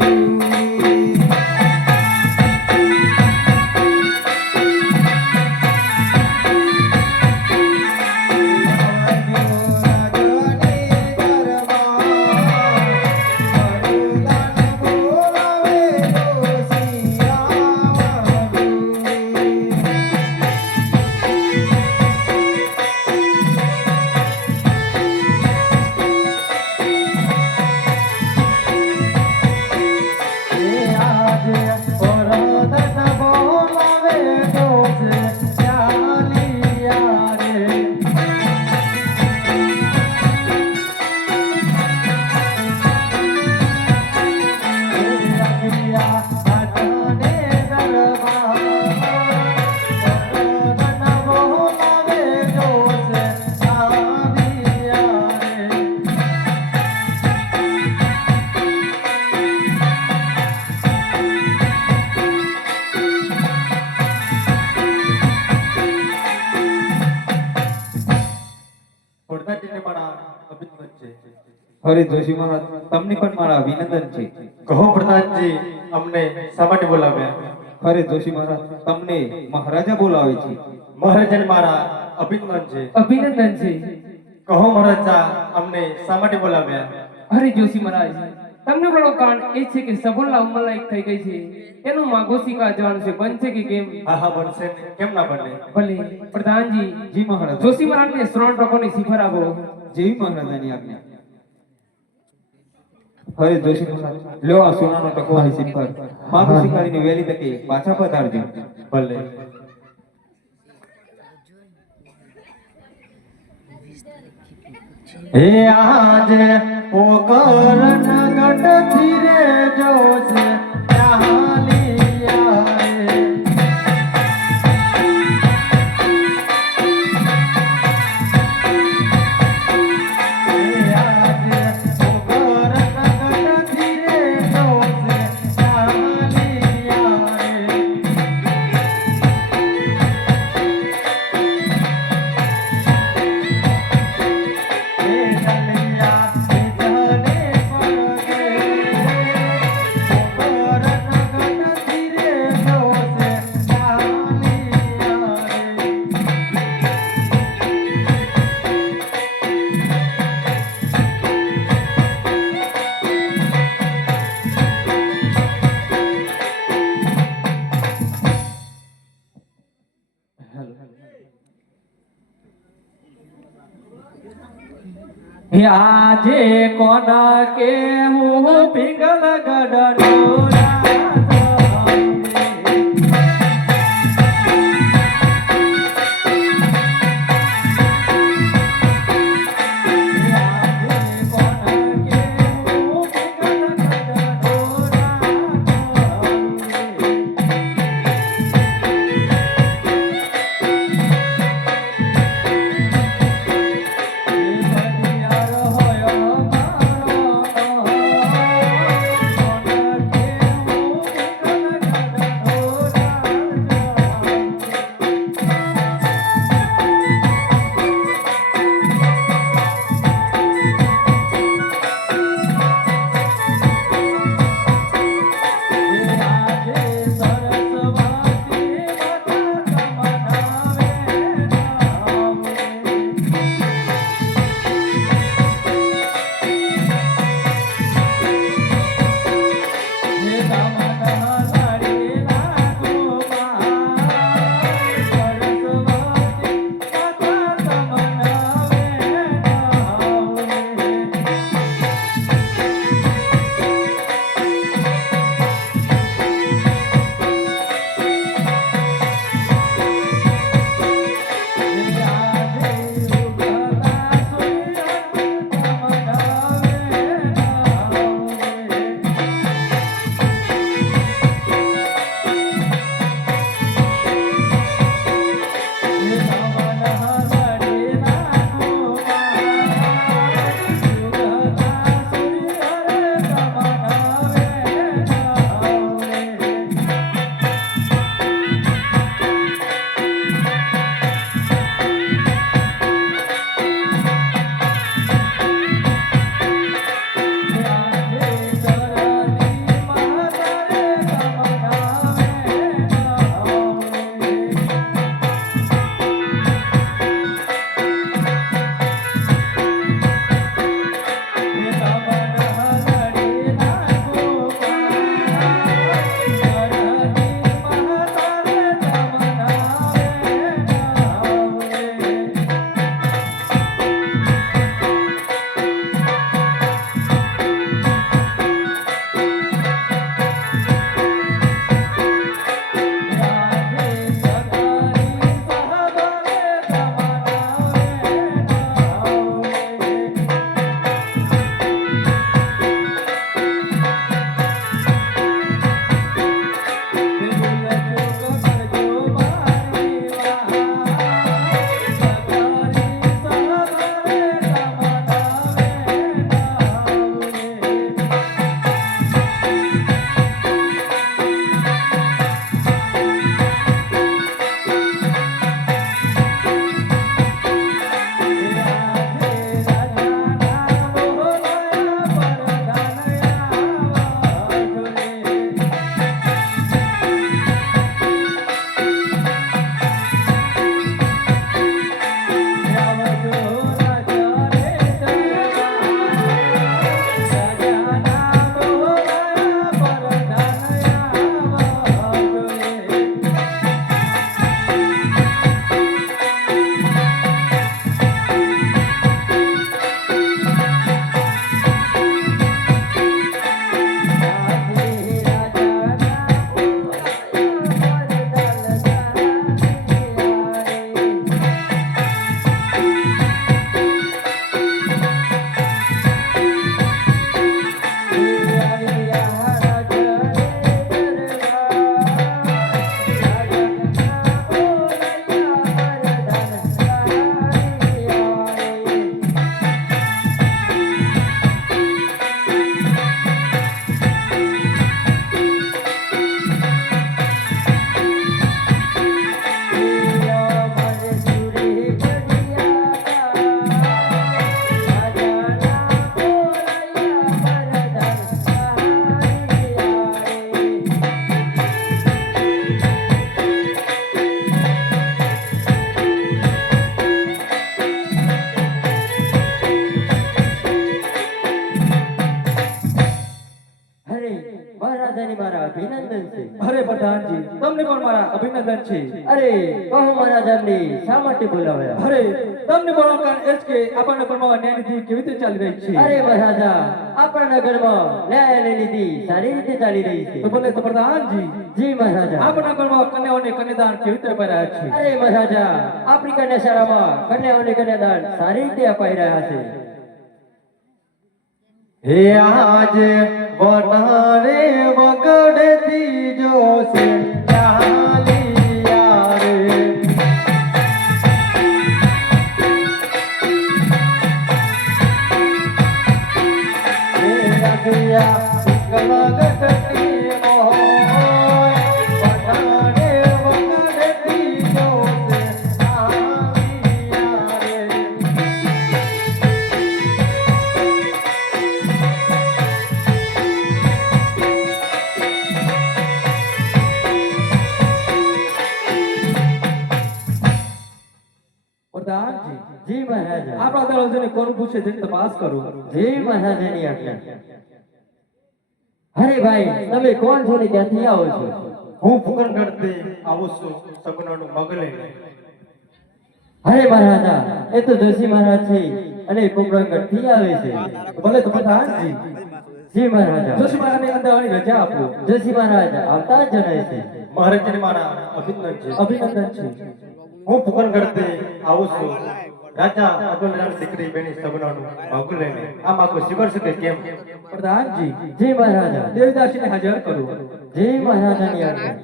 અરે જોશી મહારાજ, તમને પણ મારા અભિનંદન છે. કહો પ્રધાનજી, અમને શા માટે બોલાવ્યા? અરે જોશી મહારાજ, તમને મહારાજા બોલાવે છે. મહારાજાને મારા અભિનંદન છે. અભિનંદન છે. કહો મહારાજા, અમને શા માટે બોલાવ્યા? અરે જોશી મહારાજ, તમને બડો કાન એ છે કે સગુણા ઉંમર લાયક થઈ ગઈ છે. એનું માગોસિકા જવાનું છે, બનશે કે કેમ? હા હા, બનશે ને. કેમ ના બને? ભલે પ્રધાનજી. જી મહારાજ. જોશી મહારાજને શ્રવણ ટકોની સિફર આપો. જેવી મહારાજાની આજ્ઞા. હવે જોશી મહારાજ, લ્યો આ સોનાનો ટકોવાની સિફર. માગો શિકારીને વહેલી તકે પાછા પધારજો. ભલે. હે આજે પોકર નગટ ધીરે જોશે ચાલિયા રે. હે આજે પોકર નગટ ધીરે જોશે ચાલિયા રે. હે ચાલિયા વિજને પડગે હે આજે કોણ કે હું પિંગલ ગઢનો અરે પ્રધાનજી તમને પણ મારા અભિનંદન છે. અરે બહુ મહારાજાને શા માટે બોલાવ્યા? અરે તમને બોલવાનું કારણ એ જ કે આપણા નગરમાં અન્યાય નીતિ કેવી રીતે ચાલી રહી છે? અરે મહારાજા, આપણા નગરમાં ન્યાય અને નીતિ સારી રીતે ચાલી રહી છે. તો બોલે તો પ્રધાનજી, જી મહારાજા. આપણા નગરમાં કન્યાઓને કન્યાદાન કેવી રીતે અપાઈ રહ્યા છે? અરે મહારાજા, આપણી કન્યાશાળામાં કન્યાઓને કન્યાદાન સારી રીતે અપાઈ રહ્યા છે. હે આજે વનારે વગડતી જોશે ચાલિયા રે. હે રગિયા ગગડતી મોય, વનારે વગડતી જોશે ચાલિયા રે. પ્રધાનજી, જી મહારાજા. આપણા દળોને કોણ પૂછે તેની તપાસ કરો. જી મહારાજાની આજ્ઞા. અરે ભાઈ, તમે કોણ છો ને ક્યાંથી આવો છો? હું ફુકનગઢથી આવું છું સગુનાનું મગ લઈને. અરે મહારાજા, એ તો જોશી મહારાજ છે અને કુંભરણગઢથી આવે છે. બોલે તો પ્રધાનજી, જી મહારાજા. જોશી મહારાજને અંદર આવવાની રજા આપો. જોશી મહારાજ આવતા જ જણાય છે. મહારાજને મારા અભિનંદન છે. અભિનંદન છે. હું ફુકનગઢથી આવું છું રાજા અતુલરામ દીકરી બેની સગુનાનું મગ લઈને. આ માગું સ્વીકાર શકે કેમ? પ્રધાનજી, જી મહારાજા. દેવદાસીને હાજર કરો. જી મહારાજાની આજ્ઞા.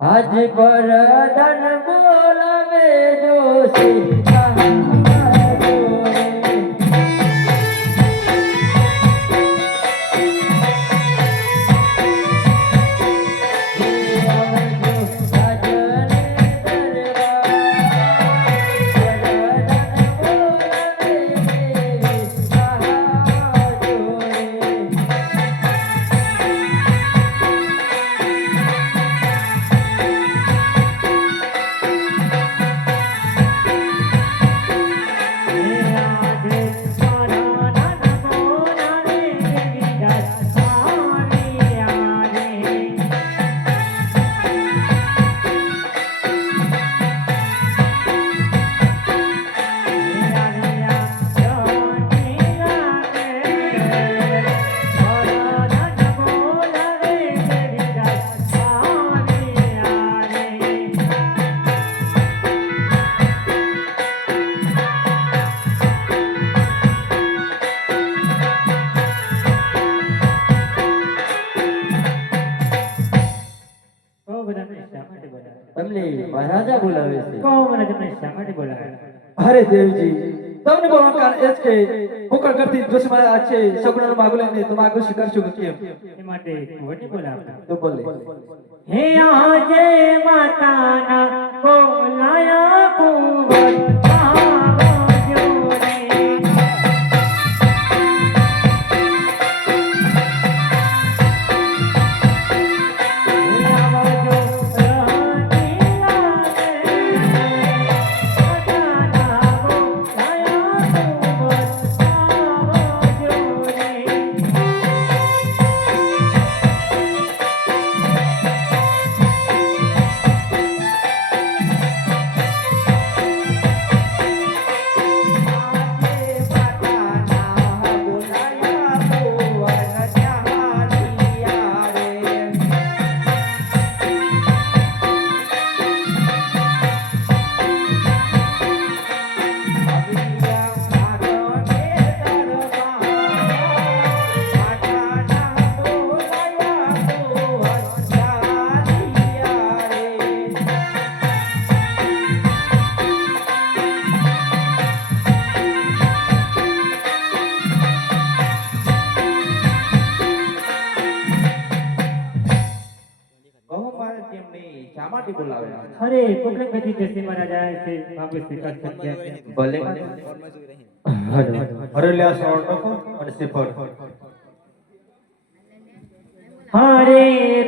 આજ પર ધન બોલાવે જોશી તમને મહારાજા બોલાવે છે. અરે દેવજી, તમને બોલવાનું કારણ એ જ કે ફુકનગઢથી જોશી મહારાજ છે સગુણાનું માગું લઈને તો માગું સ્વીકારશો કે કેમ? તો બોલે. હે આજે માતાના બોલાયા કુંવર આવજો રે. અરે ફુકનગઢથી જોશી મહારાજ આવ્યા છે. માગું સ્વીકાર શકશે. ભલે. હરેલિયા શ્રવણ ટકો અને શ્રીફળ. હરે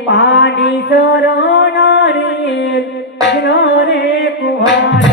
પાણી શરણા રે રે કુહાર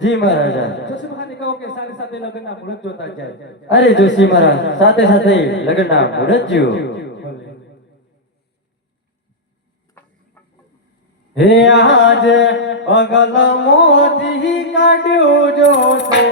જી મહારાજા જોશી મહારાજને કહો કે સાથે સાથે લગ્નના મુહૂર્ત જોતા જાય. અરે જોશી મહારાજ સાથે સાથે લગ્નના મુહૂર્ત જુઓ. હે આજે પગલ મોતી કાઢ્યું જોશે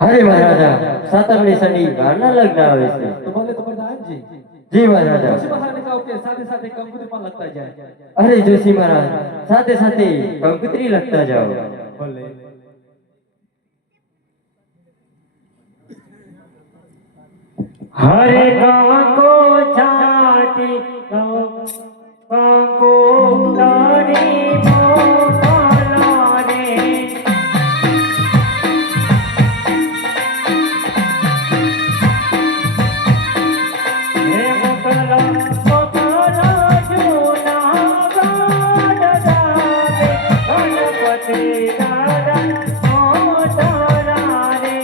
અરે મહારાજા સાતમની શનિ વારના લગ્ન આવે છે. તો ભલે તો પ્રધાનજી જી મહારાજા જોશી મહારાજને કહો કે સાથે સાથે કંકુત્રી પણ લખતા જાય. અરે જોશી મહારાજ સાથે સાથે કંકોત્રી લખતા જાઓ. ભલે હરે કાકો છાટી કાકો તારી મોકલા રે હે મોકલા મોકલા જોના ગાડા ગણપતિ દાદા મોતારા રે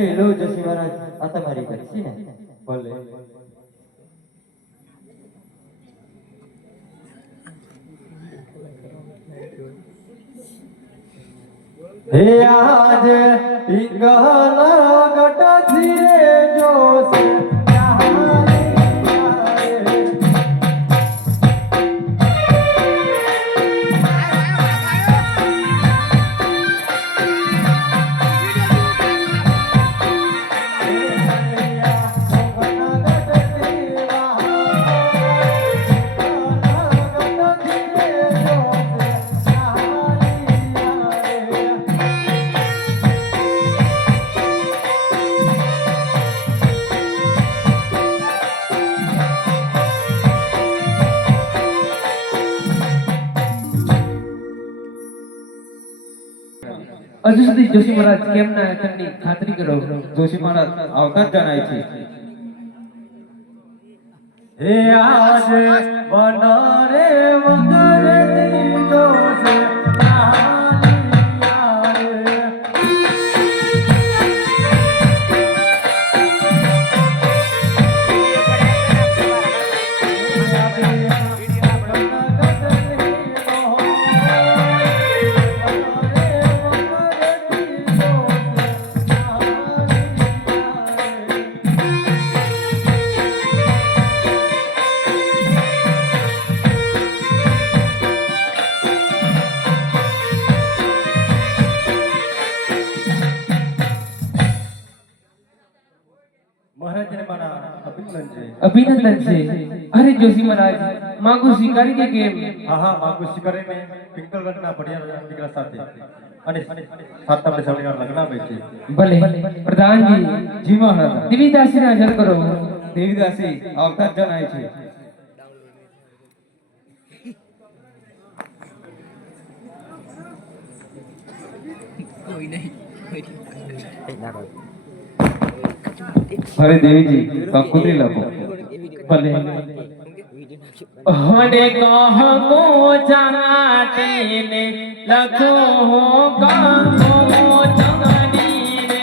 અરે લો જોશી મહારાજ આ તમારી કરી ને ભલે હે આજ પિંગલા ગટ ધીરે જોશે હજુ સુધી જોશી મહારાજ કેમ ના તેમની ખાતરી કરો. જોશી મહારાજ આવતા જ જણાય છે. હે આજ વનરે વગરે દીજો છે મહારાજને મારા અભિનંદન છે. અભિનંદન છે. અરે જોશી મહારાજ માંગુ સ્વીકારી કે કેમ? હા હા માગું કરીને પિંગલગઢના ભડિયાના દીકરા સાથે અને સાતમને સવણીના લગ્ન આવે છે. ભલે પ્રધાનજી જી મહારાજ. દિવ્યદાસી હાજર કરો. દેવીદાસી આવતા જ જણાય છે. અરે દેવીજી કંકોત્રી લખો. ભલે હોડે કહો ચાટીને લખો કહો ચાટીને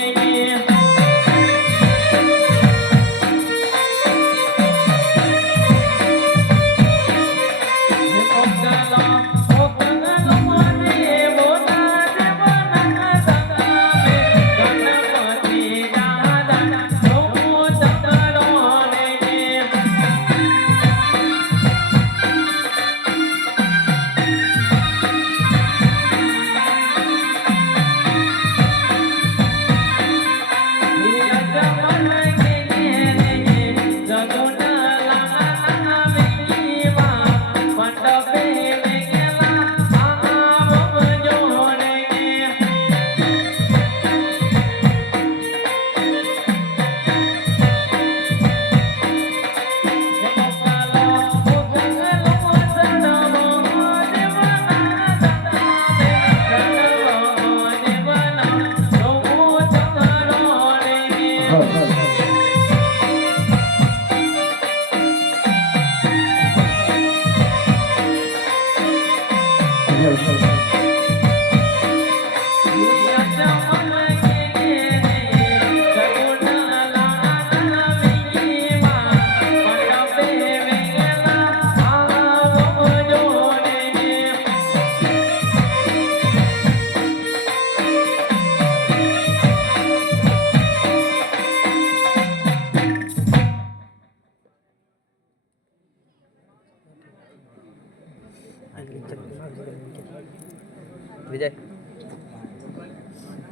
વિજય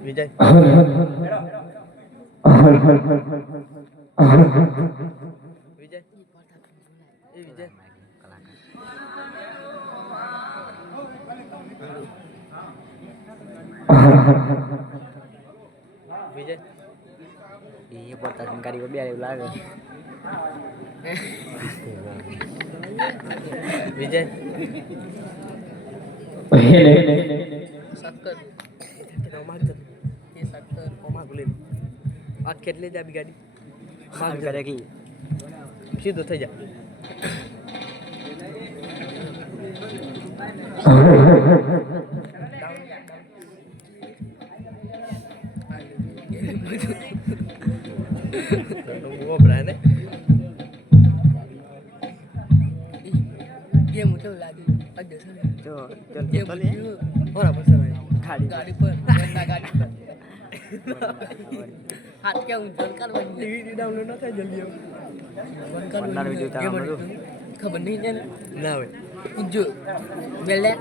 વિજય વિજય એ વિજય વિજય એ પોતા ગાડી પર બે લાગે વિજય આ કેટલી જ આપી ગાડી માંગ કરે કે સીધું થઈ જાય Gua berani. Dia muncul lagi. Ada sana. Tuh, Dia betul ya. muncul. Orang besar ya. Kali. Gadi per. Gadi gadi per. Hat kau muncul kan Di download aja dia. kan Warna hijau tangan lu. Kebenihnya Nah, weh. hijau. Belek.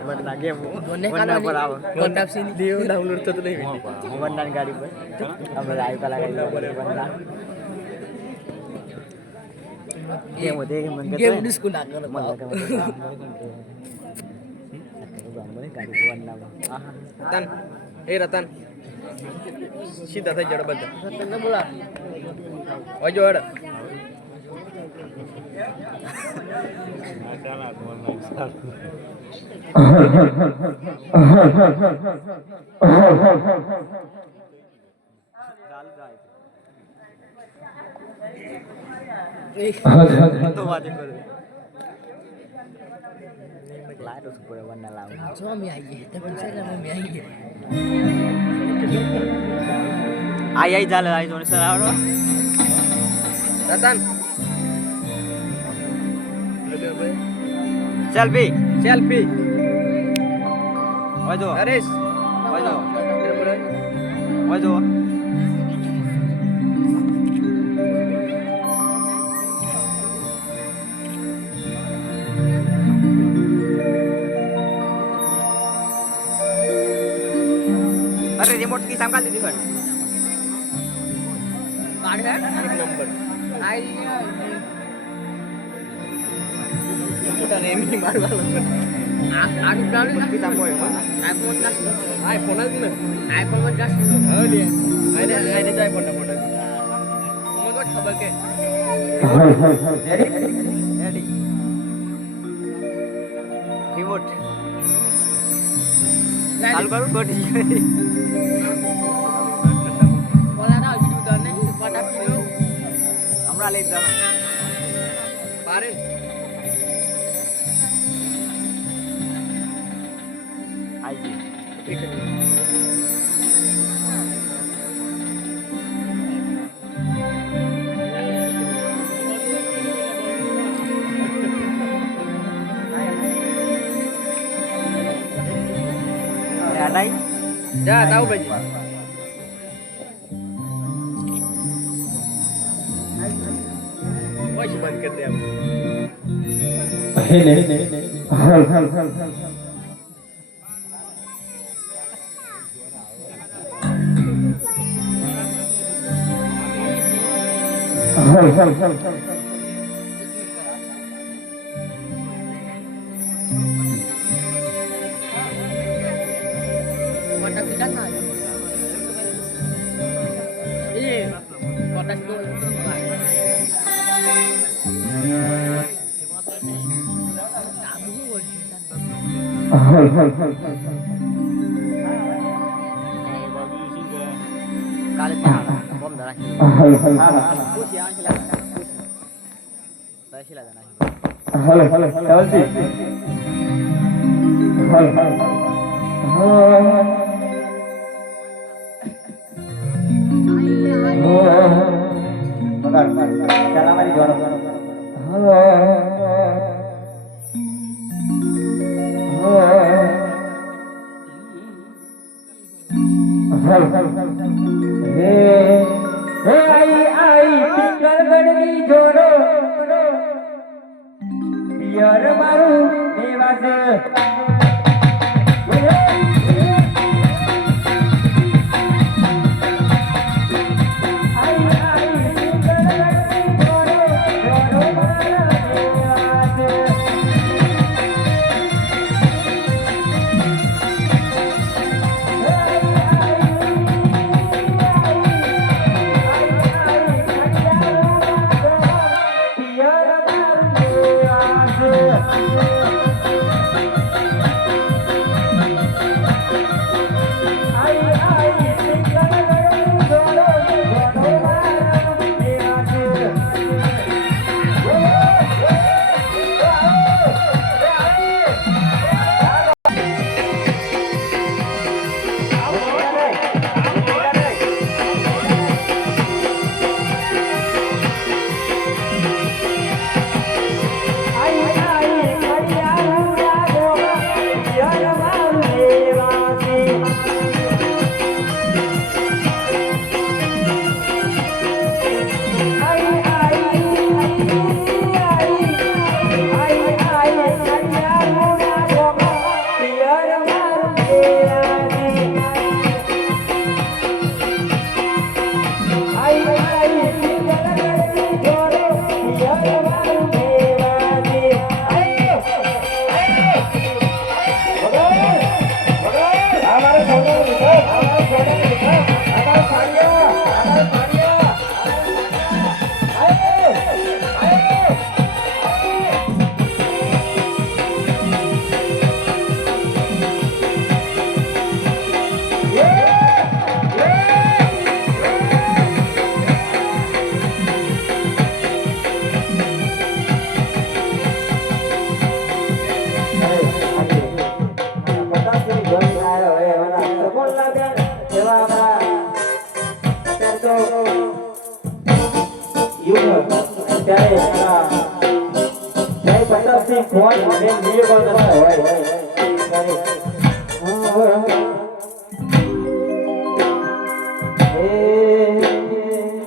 Warna game. Bonek Warna kan apa? kontap sini. Dia download tuh nih. Warna gaಡಿ पर अब live का लगा warna. Dia mau dia मन Dia udah sekolah kan. Ratan, Ratan. Sida था जड़ बंद. Katanya bola. Ojo ada. Itu wajib kau. Lain tu sepuluh warna lain. Suami aja, tapi saya mau aja. Ayah jalan ayah tuh sana. Ratan. Selfie, selfie. Wajah. Aris. Wajah. Wajah. अरे remote की सांगाल दीदी पण card है? एक number आई kita nemi baru lalu Aku berani lah. kita mau ya iPhone gas. iPhone aja nih iPhone gas. oh dia ada jaya pun dapat Kamu kau coba ke? ready remote चालू करो गोटी Bola dah juga nih pada video. हमरा ले जाओ पारे आइए ada ya tahu baju oh cuma kerja Pada bisa nggak? Iya, pada itu. kali bom darah push ya silakan push saya silakan biar baru dewasa જય Pratapsinh phone મેં video call કરતા હોય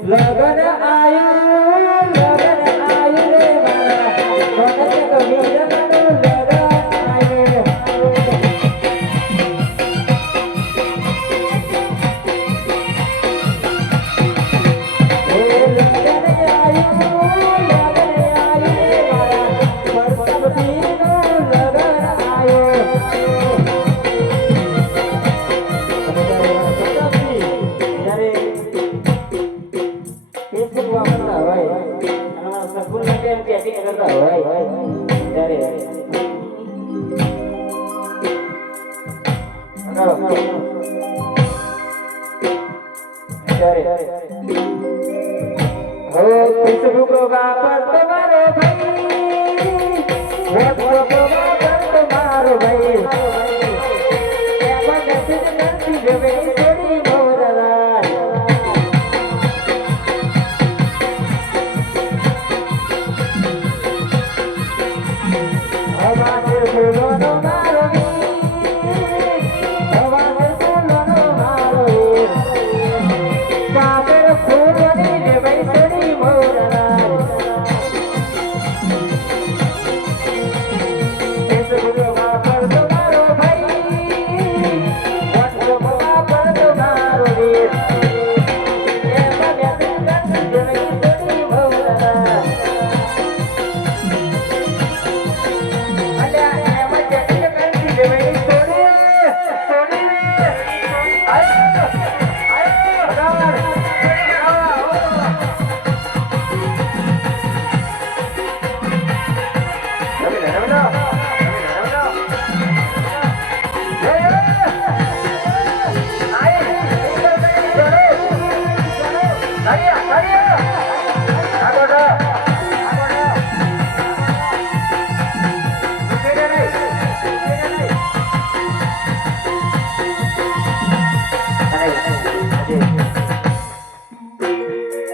લગન આયુ રે મારા કોને કવિ જનનું લગન આયુ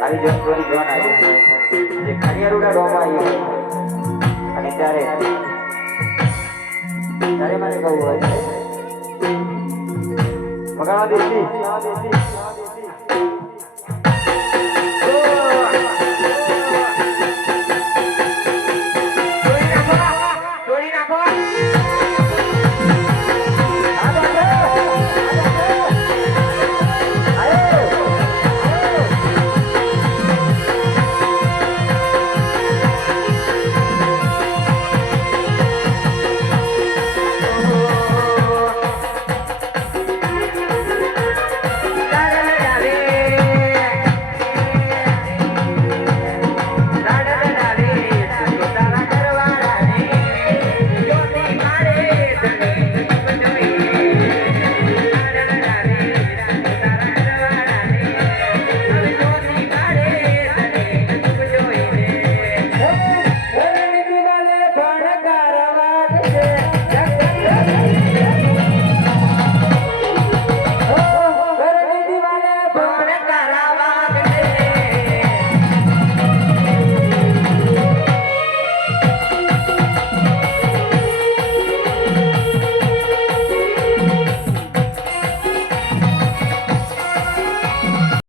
આવી જો થોડી જોન આવી જે ખરિયારુડા ડોમા આવ્યો અને ત્યારે મને કહું હોય મગાવા દેતી